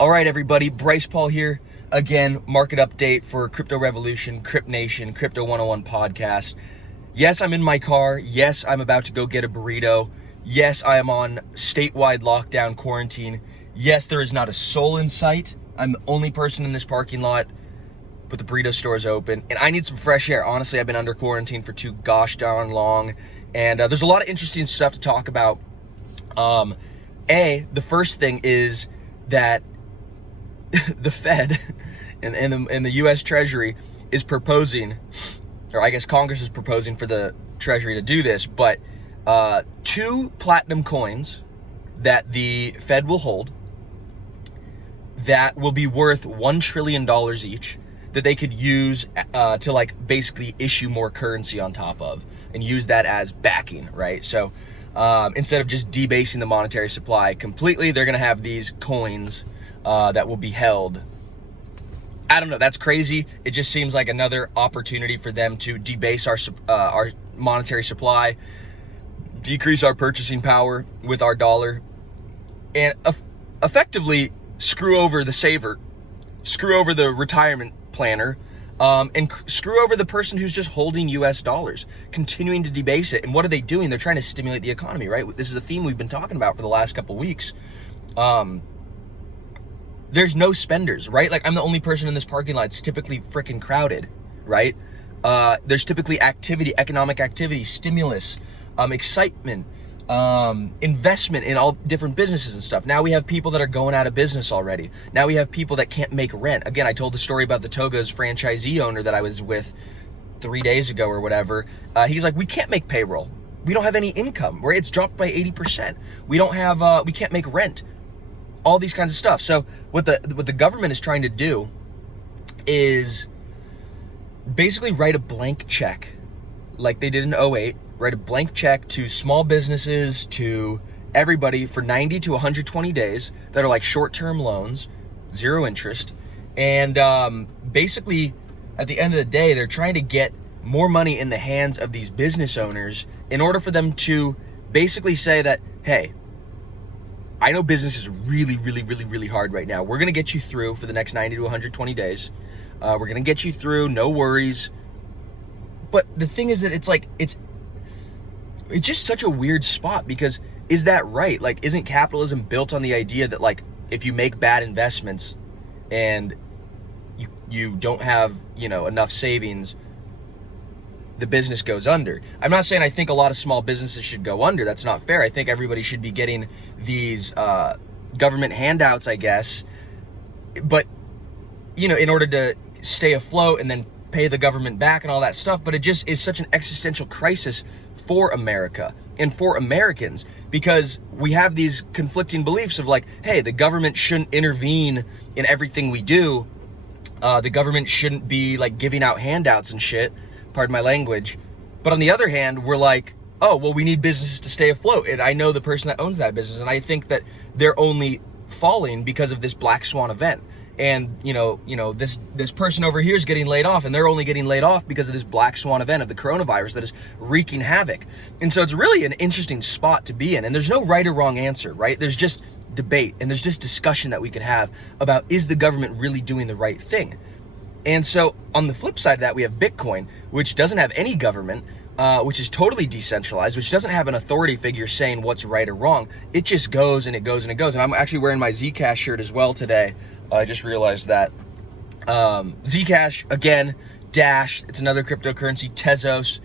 All right, everybody, Bryce Paul here. Again, market update for Crypto Revolution, Crypt Nation, Crypto 101 podcast. Yes, I'm in my car. Yes, I'm about to go get a burrito. Yes, I am on statewide lockdown quarantine. Yes, there is not a soul in sight. I'm the only person in this parking lot, but the burrito store is open, and I need some fresh air. Honestly, I've been under quarantine for too gosh darn long, and there's a lot of interesting stuff to talk about. The first thing is that the Fed and the U.S. Treasury is proposing, or I guess Congress is proposing for the Treasury to do this, but 2 platinum coins that the Fed will hold that will be worth $1 trillion each, that they could use to like basically issue more currency on top of and use that as backing, right? So instead of just debasing the monetary supply completely, they're gonna have these coins that will be held. I don't know, that's crazy. It just seems like another opportunity for them to debase our monetary supply, decrease our purchasing power with our dollar, and effectively screw over the saver, screw over the retirement planner, and screw over the person who's just holding US dollars, continuing to debase it. And what are they doing? They're trying to stimulate the economy, right? This is a theme we've been talking about for the last couple weeks. There's no spenders, right? Like, I'm the only person in this parking lot. It's typically freaking crowded, right? There's typically activity, economic activity, stimulus, excitement, investment in all different businesses and stuff. Now we have people that are going out of business already. Now we have people that can't make rent. Again, I told the story about the Toga's franchisee owner that I was with 3 days ago or whatever. He's like, we can't make payroll. We don't have any income, where it's dropped by 80%. We don't have, we can't make rent. All these kinds of stuff. So what the government is trying to do is basically write a blank check, like they did in 2008, write a blank check to small businesses, to everybody, for 90 to 120 days that are like short-term loans, 0 interest. And basically, at the end of the day, they're trying to get more money in the hands of these business owners in order for them to basically say that, hey, I know business is really hard right now. We're gonna get you through for the next 90 to 120 days. We're gonna get you through, no worries. But the thing is that it's just such a weird spot, because is that right? Like, isn't capitalism built on the idea that, like, if you make bad investments and you don't have, enough savings, the business goes under? I'm not saying I think a lot of small businesses should go under. That's not fair. I think everybody should be getting these government handouts, I guess. But, in order to stay afloat and then pay the government back and all that stuff. But it just is such an existential crisis for America and for Americans, because we have these conflicting beliefs of like, hey, the government shouldn't intervene in everything we do. The government shouldn't be like giving out handouts and shit. Pardon my language. But on the other hand, we're like, oh, well, we need businesses to stay afloat. And I know the person that owns that business, and I think that they're only falling because of this black swan event. And, this person over here is getting laid off, and they're only getting laid off because of this black swan event of the coronavirus that is wreaking havoc. And so it's really an interesting spot to be in. And there's no right or wrong answer, right? There's just debate, and there's just discussion that we could have about, is the government really doing the right thing? And so on the flip side of that, we have Bitcoin, which doesn't have any government, which is totally decentralized, which doesn't have an authority figure saying what's right or wrong. It just goes and it goes and it goes. And I'm actually wearing my Zcash shirt as well today. I just realized that. Zcash, again, Dash, it's another cryptocurrency, Tezos,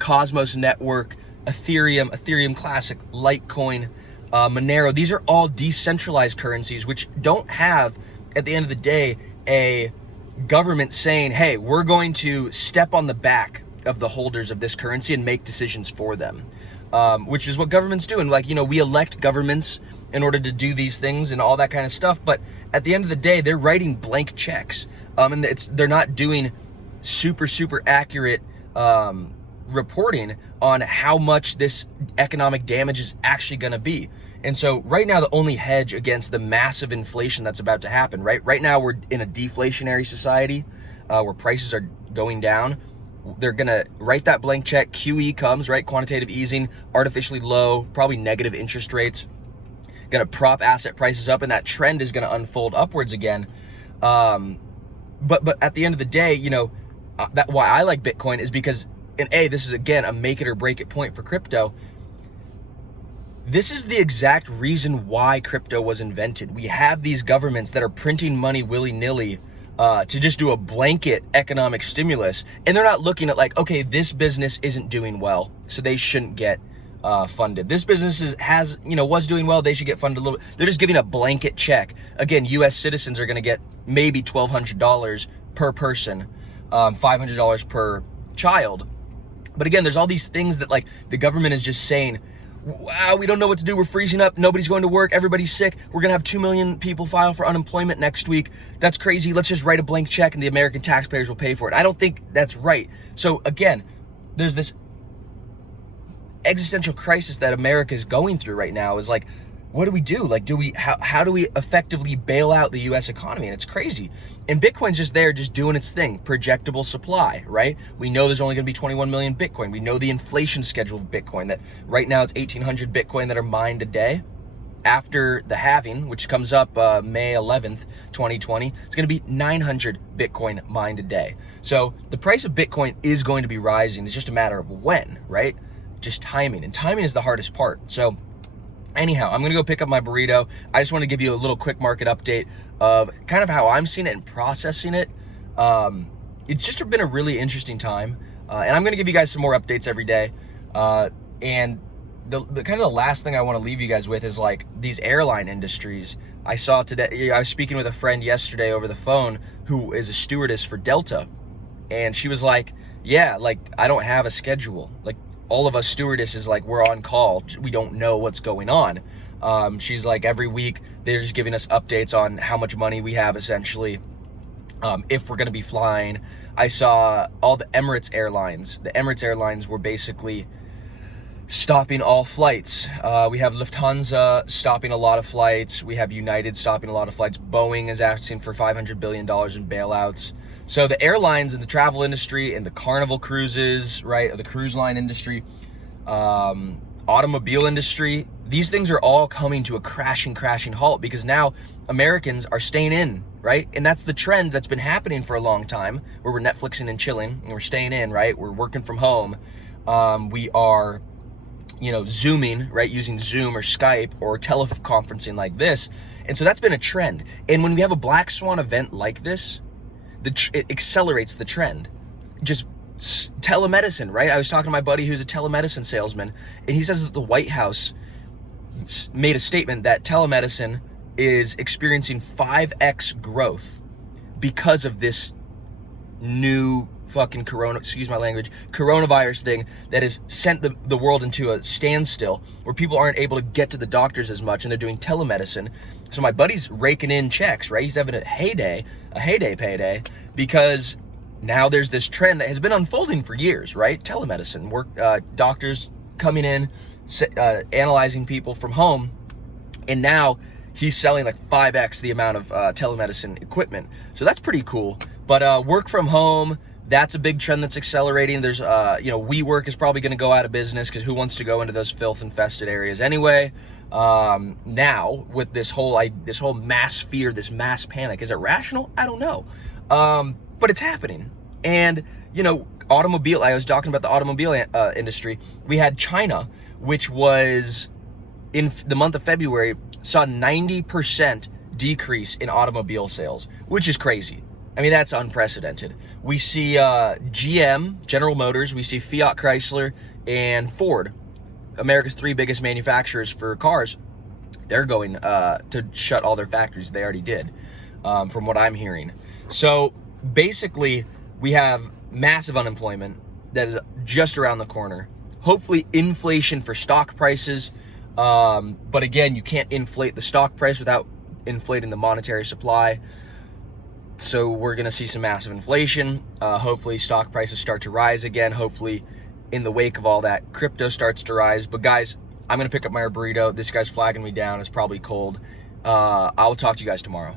Cosmos Network, Ethereum Classic, Litecoin, Monero. These are all decentralized currencies which don't have, at the end of the day, a government saying, hey, we're going to step on the back of the holders of this currency and make decisions for them, which is what governments do. And we elect governments in order to do these things and all that kind of stuff. But at the end of the day, they're writing blank checks, and they're not doing super accurate reporting on how much this economic damage is actually going to be. And so right now, the only hedge against the massive inflation that's about to happen, right now we're in a deflationary society where prices are going down. They're going to write that blank check. QE comes, right? Quantitative easing, artificially low, probably negative interest rates. going to prop asset prices up, and that trend is going to unfold upwards again. But at the end of the day, you know, that why I like Bitcoin is because, and this is again a make it or break it point for crypto. This is the exact reason why crypto was invented. We have these governments that are printing money willy-nilly to just do a blanket economic stimulus, and they're not looking at like, okay, this business isn't doing well, so they shouldn't get funded. This business was doing well, they should get funded a little bit. They're just giving a blanket check. Again, U.S. citizens are going to get maybe $1,200 per person, $500 per child. But again, there's all these things that like the government is just saying, wow, we don't know what to do. We're freezing up. Nobody's going to work. Everybody's sick. We're going to have 2 million people file for unemployment next week. That's crazy. Let's just write a blank check and the American taxpayers will pay for it. I don't think that's right. So again, there's this existential crisis that America is going through right now. Is like, what do we do? Like, how do we effectively bail out the U.S. economy? And it's crazy. And Bitcoin's just there, just doing its thing. Projectable supply, right? We know there's only going to be 21 million Bitcoin. We know the inflation schedule of Bitcoin, that right now it's 1,800 Bitcoin that are mined a day. After the halving, which comes up May 11th, 2020, it's going to be 900 Bitcoin mined a day. So the price of Bitcoin is going to be rising. It's just a matter of when, right? Just timing. And timing is the hardest part. So anyhow, I'm going to go pick up my burrito. I just want to give you a little quick market update of kind of how I'm seeing it and processing it. It's just been a really interesting time. And I'm going to give you guys some more updates every day. And the kind of the last thing I want to leave you guys with is like these airline industries. I saw today, I was speaking with a friend yesterday over the phone who is a stewardess for Delta. And she was like, yeah, like I don't have a schedule. Like, all of us stewardesses, like we're on call. We don't know what's going on. She's like, every week they're just giving us updates on how much money we have essentially, if we're gonna be flying. I saw all the Emirates Airlines. The Emirates Airlines were basically stopping all flights. We have Lufthansa stopping a lot of flights. We have United stopping a lot of flights. Boeing is asking for $500 billion in bailouts. So the airlines and the travel industry and the Carnival cruises, right, or the cruise line industry, automobile industry, these things are all coming to a crashing halt because now Americans are staying in, right? And that's the trend that's been happening for a long time, where we're Netflixing and chilling and we're staying in, right? We're working from home. We are, Zooming, right? Using Zoom or Skype or teleconferencing like this. And so that's been a trend. And when we have a black swan event like this, it accelerates the trend. Just telemedicine, right? I was talking to my buddy who's a telemedicine salesman, and he says that the White House made a statement that telemedicine is experiencing 5x growth because of this new fucking coronavirus thing that has sent the world into a standstill where people aren't able to get to the doctors as much, and they're doing telemedicine. So my buddy's raking in checks, right? He's having a heyday payday, because now there's this trend that has been unfolding for years, right? Telemedicine, doctors coming in, analyzing people from home, and now he's selling like 5x the amount of telemedicine equipment. So that's pretty cool. But work from home, that's a big trend that's accelerating. There's, WeWork is probably going to go out of business because who wants to go into those filth-infested areas anyway? Now with this whole mass fear, this mass panic, is it rational? I don't know, but it's happening. And automobile. I was talking about the automobile industry. We had China, which was in the month of February, saw 90% decrease in automobile sales, which is crazy. I mean, that's unprecedented. We see GM, General Motors, we see Fiat Chrysler, and Ford, America's 3 biggest manufacturers for cars. They're going to shut all their factories. They already did, from what I'm hearing. So basically, we have massive unemployment that is just around the corner. Hopefully, inflation for stock prices. But again, you can't inflate the stock price without inflating the monetary supply. So we're going to see some massive inflation. Hopefully stock prices start to rise again. Hopefully in the wake of all that, crypto starts to rise. But guys, I'm going to pick up my burrito. This guy's flagging me down. It's probably cold. I'll talk to you guys tomorrow.